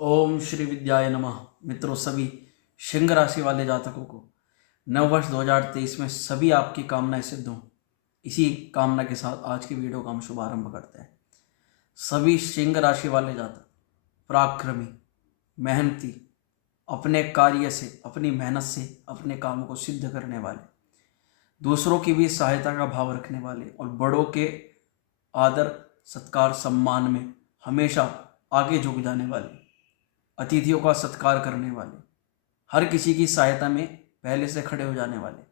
ओम श्री विद्याय नमः। मित्रों, सभी सिंह राशि वाले जातकों को नववर्ष 2023 में सभी आपकी कामनाएं सिद्ध हों। इसी कामना के साथ आज की वीडियो का हम शुभारंभ करते हैं। सभी सिंह राशि वाले जातक पराक्रमी, मेहनती, अपने कार्य से, अपनी मेहनत से अपने काम को सिद्ध करने वाले, दूसरों की भी सहायता का भाव रखने वाले और बड़ों के आदर सत्कार सम्मान में हमेशा आगे झुक जाने वाले, अतिथियों का सत्कार करने वाले, हर किसी की सहायता में पहले से खड़े हो जाने वाले,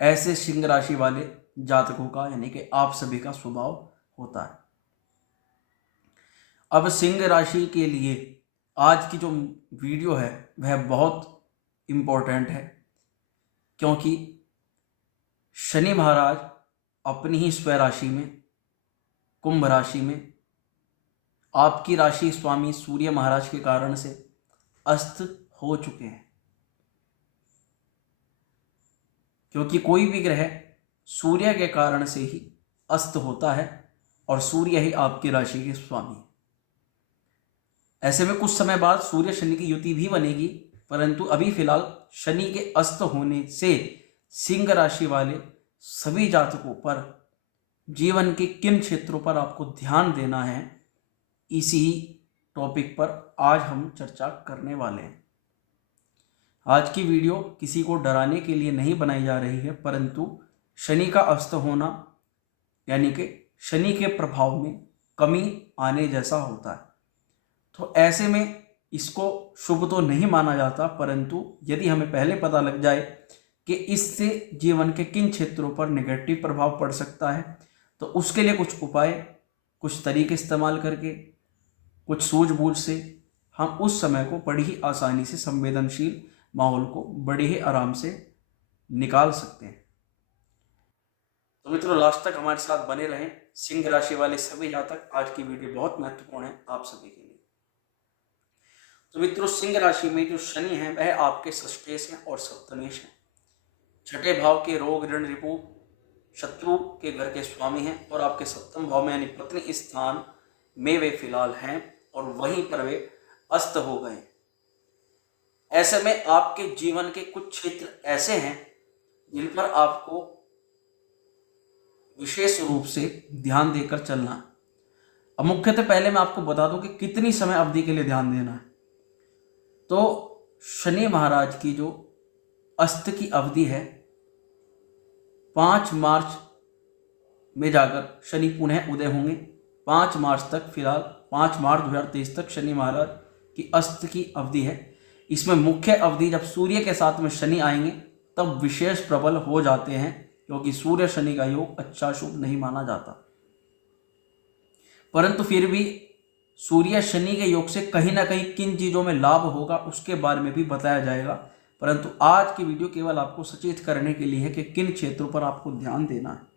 ऐसे सिंह राशि वाले जातकों का यानी कि आप सभी का स्वभाव होता है। अब सिंह राशि के लिए आज की जो वीडियो है वह बहुत इम्पोर्टेंट है, क्योंकि शनि महाराज अपनी ही स्वयं राशि में, कुंभ राशि में, आपकी राशि स्वामी सूर्य महाराज के कारण से अस्त हो चुके हैं। क्योंकि कोई भी ग्रह सूर्य के कारण से ही अस्त होता है और सूर्य ही आपकी राशि के स्वामी है। ऐसे में कुछ समय बाद सूर्य शनि की युति भी बनेगी, परंतु अभी फिलहाल शनि के अस्त होने से सिंह राशि वाले सभी जातकों पर जीवन के किन क्षेत्रों पर आपको ध्यान देना है, इसी टॉपिक पर आज हम चर्चा करने वाले हैं। आज की वीडियो किसी को डराने के लिए नहीं बनाई जा रही है, परंतु शनि का अस्त होना यानी कि शनि के प्रभाव में कमी आने जैसा होता है। तो ऐसे में इसको शुभ तो नहीं माना जाता, परंतु यदि हमें पहले पता लग जाए कि इससे जीवन के किन क्षेत्रों पर नेगेटिव प्रभाव पड़ सकता है, तो उसके लिए कुछ उपाय, कुछ तरीके इस्तेमाल करके, कुछ सूझबूझ से हम उस समय को बड़ी ही आसानी से, संवेदनशील माहौल को बड़े ही आराम से निकाल सकते हैं। तो मित्रों, लास्ट तक हमारे साथ बने रहें। सिंह राशि वाले सभी जातक, आज की वीडियो बहुत महत्वपूर्ण है आप सभी के लिए। तो मित्रों, सिंह राशि में जो शनि है वह आपके षष्ठेश हैं और सप्तमेश हैं। छठे भाव के रोग ऋण रिपु शत्रु के घर के स्वामी हैं और आपके सप्तम भाव में यानी पत्नी स्थान में वे फिलहाल हैं और वहीं पर वे अस्त हो गए। ऐसे में आपके जीवन के कुछ क्षेत्र ऐसे हैं जिन पर आपको विशेष रूप से ध्यान देकर चलना है। अब मुख्यतः पहले मैं आपको बता दूं कि कितनी समय अवधि के लिए ध्यान देना है। तो शनि महाराज की जो अस्त की अवधि है 5 मार्च में जाकर शनि पुनः उदय होंगे। 5 मार्च तक, फिलहाल 5 मार्च 2023 तक शनि महाराज की अस्त की अवधि है। इसमें मुख्य अवधि जब सूर्य के साथ में शनि आएंगे तब विशेष प्रबल हो जाते हैं, क्योंकि सूर्य शनि का योग अच्छा शुभ नहीं माना जाता। परंतु फिर भी सूर्य शनि के योग से कहीं ना कहीं किन चीजों में लाभ होगा उसके बारे में भी बताया जाएगा, परंतु आज की वीडियो केवल आपको सचेत करने के लिए है कि किन क्षेत्रों पर आपको ध्यान देना है।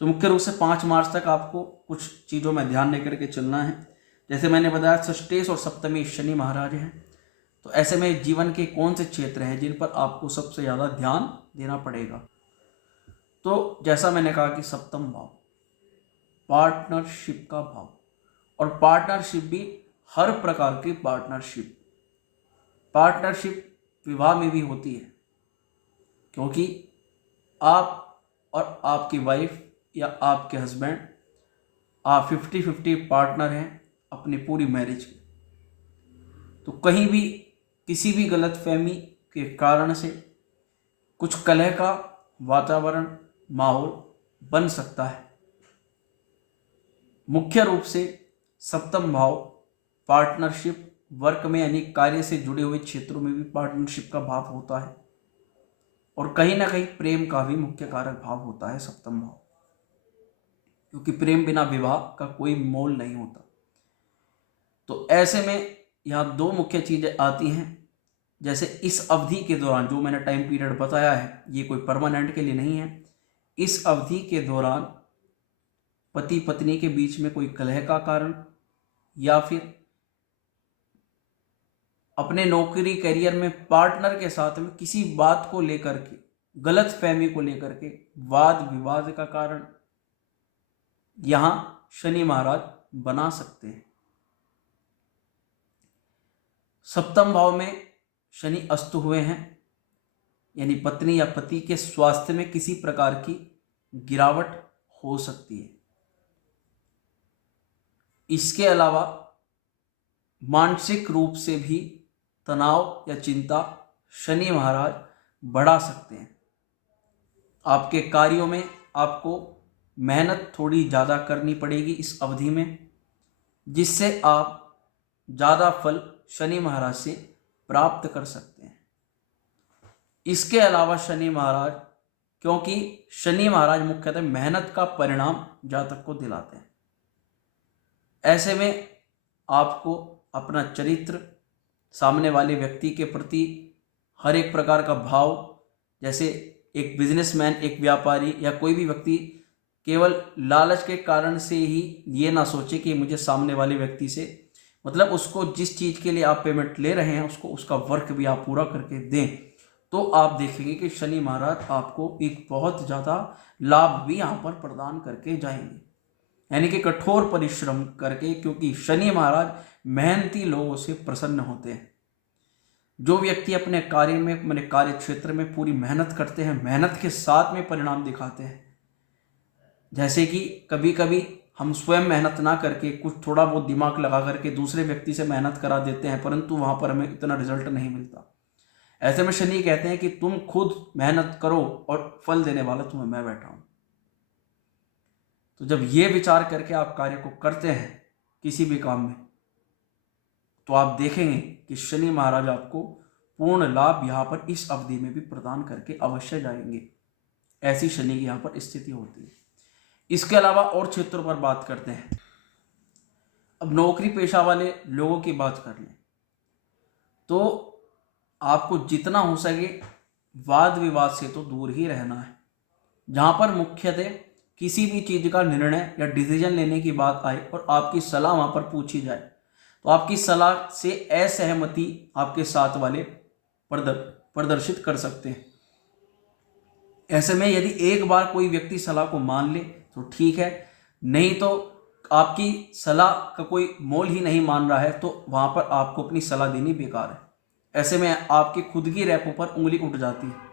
तो मुख्य रूप से 5 मार्च तक आपको कुछ चीज़ों में ध्यान लेकर के चलना है। जैसे मैंने बताया, षष्ठेश और सप्तमेश शनि महाराज हैं। तो ऐसे में जीवन के कौन से क्षेत्र हैं जिन पर आपको सबसे ज़्यादा ध्यान देना पड़ेगा। तो जैसा मैंने कहा कि सप्तम भाव पार्टनरशिप का भाव, और पार्टनरशिप भी हर प्रकार की पार्टनरशिप विवाह में भी होती है, क्योंकि आप और आपकी वाइफ या आपके हस्बैंड आप 50-50 पार्टनर हैं अपनी पूरी मैरिज के। तो कहीं भी किसी भी गलतफहमी के कारण से कुछ कलह का वातावरण, माहौल बन सकता है। मुख्य रूप से सप्तम भाव पार्टनरशिप, वर्क में यानी कार्य से जुड़े हुए क्षेत्रों में भी पार्टनरशिप का भाव होता है, और कहीं ना कहीं प्रेम का भी मुख्य कारक भाव होता है सप्तम भाव, क्योंकि प्रेम बिना विवाह का कोई मोल नहीं होता। तो ऐसे में यहाँ 2 मुख्य चीजें आती हैं। जैसे इस अवधि के दौरान जो मैंने टाइम पीरियड बताया है, ये कोई परमानेंट के लिए नहीं है। इस अवधि के दौरान पति पत्नी के बीच में कोई कलह का कारण, या फिर अपने नौकरी करियर में पार्टनर के साथ में किसी बात को लेकर के, गलत फहमी को लेकर के वाद विवाद का कारण यहां शनि महाराज बना सकते हैं। सप्तम भाव में शनि अस्त हुए हैं, यानी पत्नी या पति के स्वास्थ्य में किसी प्रकार की गिरावट हो सकती है। इसके अलावा मानसिक रूप से भी तनाव या चिंता शनि महाराज बढ़ा सकते हैं। आपके कार्यों में आपको मेहनत थोड़ी ज़्यादा करनी पड़ेगी इस अवधि में, जिससे आप ज़्यादा फल शनि महाराज से प्राप्त कर सकते हैं। इसके अलावा शनि महाराज, क्योंकि शनि महाराज मुख्यतः मेहनत का परिणाम जातक को दिलाते हैं, ऐसे में आपको अपना चरित्र, सामने वाले व्यक्ति के प्रति हर एक प्रकार का भाव, जैसे एक बिजनेसमैन, एक व्यापारी या कोई भी व्यक्ति केवल लालच के कारण से ही ये ना सोचे कि मुझे सामने वाले व्यक्ति से, मतलब उसको जिस चीज़ के लिए आप पेमेंट ले रहे हैं उसको उसका वर्क भी आप पूरा करके दें, तो आप देखेंगे कि शनि महाराज आपको एक बहुत ज़्यादा लाभ भी यहाँ पर प्रदान करके जाएंगे, यानी कि कठोर परिश्रम करके, क्योंकि शनि महाराज मेहनती लोगों से प्रसन्न होते हैं। जो व्यक्ति अपने कार्य में, अपने कार्य क्षेत्र में पूरी मेहनत करते हैं, मेहनत के साथ में परिणाम दिखाते हैं, जैसे कि कभी कभी हम स्वयं मेहनत ना करके कुछ थोड़ा बहुत दिमाग लगा करके दूसरे व्यक्ति से मेहनत करा देते हैं, परंतु वहाँ पर हमें इतना रिजल्ट नहीं मिलता। ऐसे में शनि कहते हैं कि तुम खुद मेहनत करो और फल देने वाला तुम्हें मैं बैठा हूँ। तो जब ये विचार करके आप कार्य को करते हैं किसी भी काम में, तो आप देखेंगे कि शनि महाराज आपको पूर्ण लाभ यहाँ पर इस अवधि में भी प्रदान करके अवश्य जाएंगे। ऐसी शनि की यहाँ पर स्थिति होती है। इसके अलावा और क्षेत्रों पर बात करते हैं। अब नौकरी पेशा वाले लोगों की बात कर लें तो आपको जितना हो सके वाद विवाद से तो दूर ही रहना है। जहाँ पर मुख्यतः किसी भी चीज़ का निर्णय या डिसीजन लेने की बात आए और आपकी सलाह वहाँ पर पूछी जाए, तो आपकी सलाह से असहमति आपके साथ वाले प्रदर्शित कर सकते हैं। ऐसे में यदि एक बार कोई व्यक्ति सलाह को मान ले तो ठीक है, नहीं तो आपकी सलाह का कोई मोल ही नहीं मान रहा है तो वहाँ पर आपको अपनी सलाह देनी बेकार है। ऐसे में आपकी खुद की रैपों पर उंगली उठ जाती है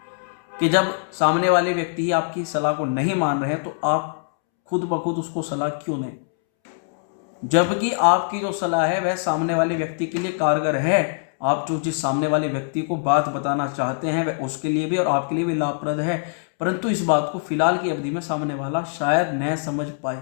कि जब सामने वाले व्यक्ति ही आपकी सलाह को नहीं मान रहे हैं तो आप खुद ब खुद उसको सलाह क्यों दें, जबकि आपकी जो सलाह है वह सामने वाले व्यक्ति के लिए कारगर है। आप जो जिस सामने वाले व्यक्ति को बात बताना चाहते हैं वह उसके लिए भी और आपके लिए भी लाभप्रद है, परंतु इस बात को फिलहाल की अवधि में सामने वाला शायद न समझ पाए।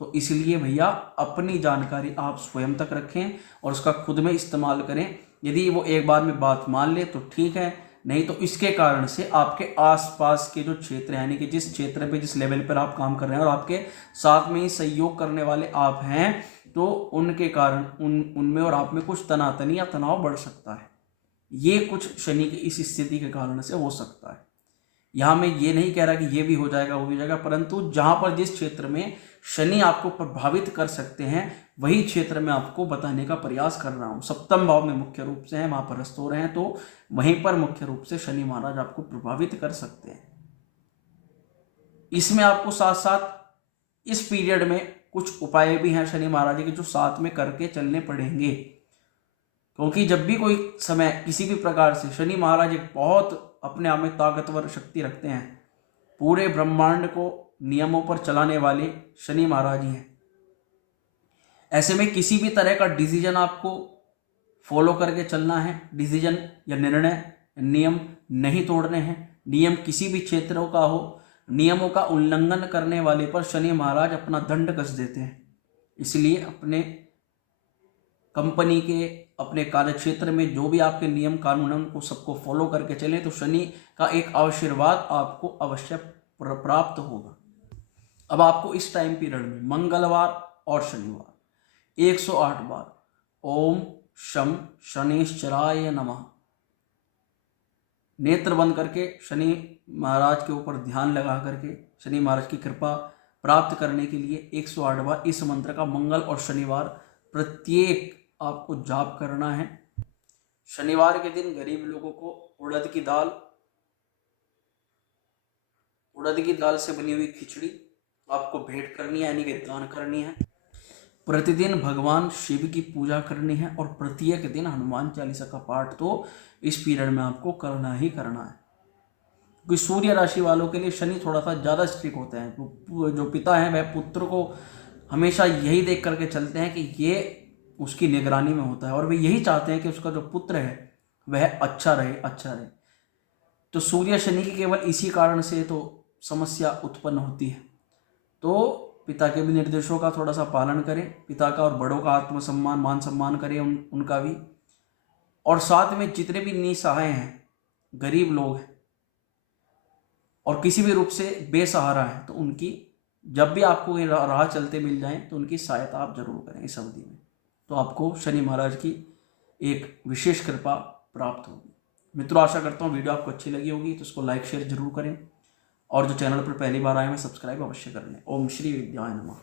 तो इसलिए भैया अपनी जानकारी आप स्वयं तक रखें और उसका खुद में इस्तेमाल करें। यदि वो एक बार में बात मान ले तो ठीक है, नहीं तो इसके कारण से आपके आसपास के जो क्षेत्र यानी कि जिस क्षेत्र पे जिस लेवल पर आप काम कर रहे हैं और आपके साथ में ही सहयोग करने वाले आप हैं, तो उनके कारण उनमें और आप में कुछ तनातनी या तनाव बढ़ सकता है। ये कुछ शनि की इस स्थिति के कारण से हो सकता है। यहाँ मैं ये नहीं कह रहा कि ये भी हो जाएगा वो भी हो जाएगा, परंतु जहाँ पर जिस क्षेत्र में शनि आपको प्रभावित कर सकते हैं वही क्षेत्र में आपको बताने का प्रयास कर रहा हूँ। सप्तम भाव में मुख्य रूप से हैं, वहाँ पर अस्त हो रहे हैं, तो वहीं पर मुख्य रूप से शनि महाराज आपको प्रभावित कर सकते हैं। इसमें आपको साथ साथ इस पीरियड में कुछ उपाय भी हैं शनि महाराज के जो साथ में करके चलने पड़ेंगे, क्योंकि जब भी कोई समय किसी भी प्रकार से शनि महाराज एक बहुत अपने आप में ताकतवर शक्ति रखते हैं, पूरे ब्रह्मांड को नियमों पर चलाने वाले शनि महाराज ही हैं। ऐसे में किसी भी तरह का डिसीजन आपको फॉलो करके चलना है, डिसीजन या निर्णय नियम नहीं तोड़ने हैं। नियम किसी भी क्षेत्रों का हो, नियमों का उल्लंघन करने वाले पर शनि महाराज अपना दंड कस देते हैं। इसलिए अपने कंपनी के, अपने कार्य क्षेत्र में जो भी आपके नियम कानून हैं उनको सबको फॉलो करके चलें, तो शनि का एक आशीर्वाद आपको अवश्य प्राप्त होगा। अब आपको इस टाइम पीरियड में मंगलवार और शनिवार 108 बार ओम शम शनिश्चराय नमः नेत्र बंद करके शनि महाराज के ऊपर ध्यान लगा करके शनि महाराज की कृपा प्राप्त करने के लिए 108 बार इस मंत्र का मंगल और शनिवार प्रत्येक आपको जाप करना है। शनिवार के दिन गरीब लोगों को उड़द की दाल से बनी हुई खिचड़ी आपको भेंट करनी है, यानी कि दान करनी है। प्रतिदिन भगवान शिव की पूजा करनी है और प्रत्येक दिन हनुमान चालीसा का पाठ तो इस पीरियड में आपको करना ही करना है। क्योंकि सूर्य राशि वालों के लिए शनि थोड़ा सा ज़्यादा स्ट्रिक्ट होते हैं। जो पिता हैं वह पुत्र को हमेशा यही देख करके चलते हैं कि ये उसकी निगरानी में होता है और वे यही चाहते हैं कि उसका जो पुत्र है वह अच्छा रहे, अच्छा रहे। तो सूर्य शनि की केवल इसी कारण से तो समस्या उत्पन्न होती है। तो पिता के भी निर्देशों का थोड़ा सा पालन करें, पिता का और बड़ों का आत्मसम्मान मान सम्मान करें, उनका भी। और साथ में जितने भी निसहाय हैं, गरीब लोग हैं और किसी भी रूप से बेसहारा है, तो उनकी जब भी आपको राह चलते मिल जाएं तो उनकी सहायता आप जरूर करें इस अवधि में। तो आपको शनि महाराज की एक विशेष कृपा प्राप्त होगी। मित्रों, आशा करता हूँ वीडियो आपको अच्छी लगी होगी, तो उसको लाइक शेयर जरूर करें और जो चैनल पर पहली बार आए हैं सब्सक्राइब अवश्य कर लें। ओम श्री विद्याय नमः।